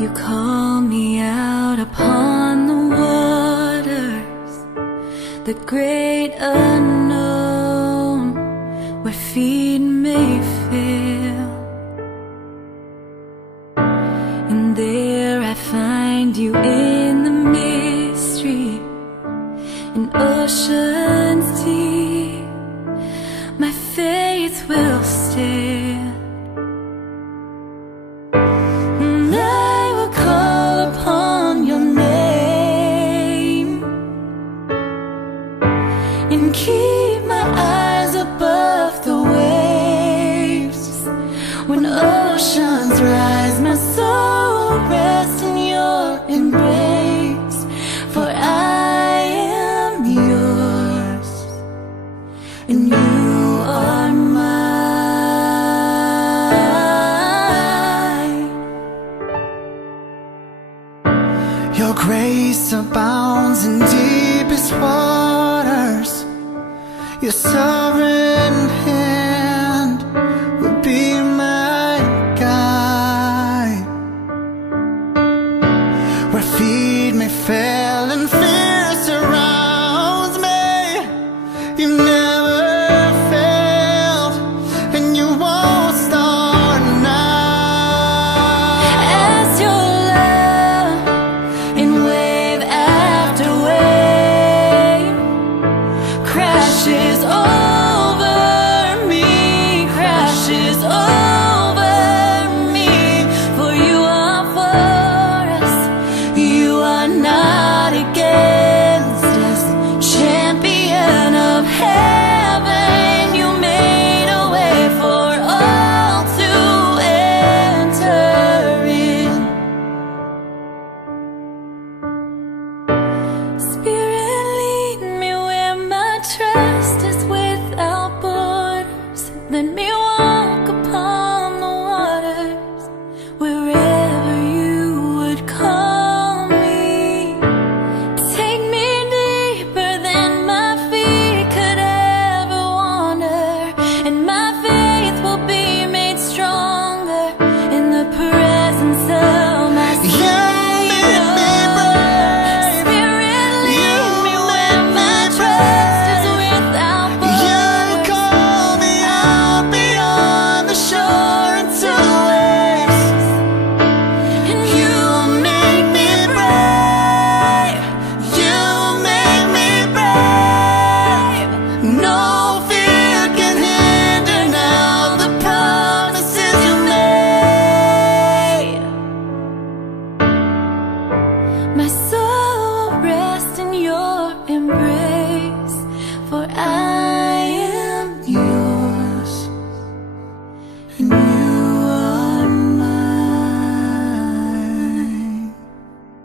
You call me out upon the waters, the great unknown, where feet may fail. And there I find you in the mystery, in oceans deep. My faith will stand. And keep my eyes above the waves. When oceans rise, my soul rests in your embrace. For I am yours, and you are mine. Your grace abounds in deepest waters. Your sovereign hand will be my guide. Where feet may fail and fear surrounds me, you never failed, and you won't start now. As your love in wave after wave crashes over me, crashes over me. For you are for us, you are not against us. Champion of heaven, you made a way for all to enter in. Spirit, lead me where my trust is without borders. Let me walk upon the waters, wherever you would call me. Take me deeper than my feet could ever wander, and my faith will be made stronger in the presence of my Savior. Spirit, lead me where my trust is without You borders. call me out beyond the shore into waves, And you make me brave. You make me brave. No fear can hinder now the promises you made. my soul will rest in your embrace.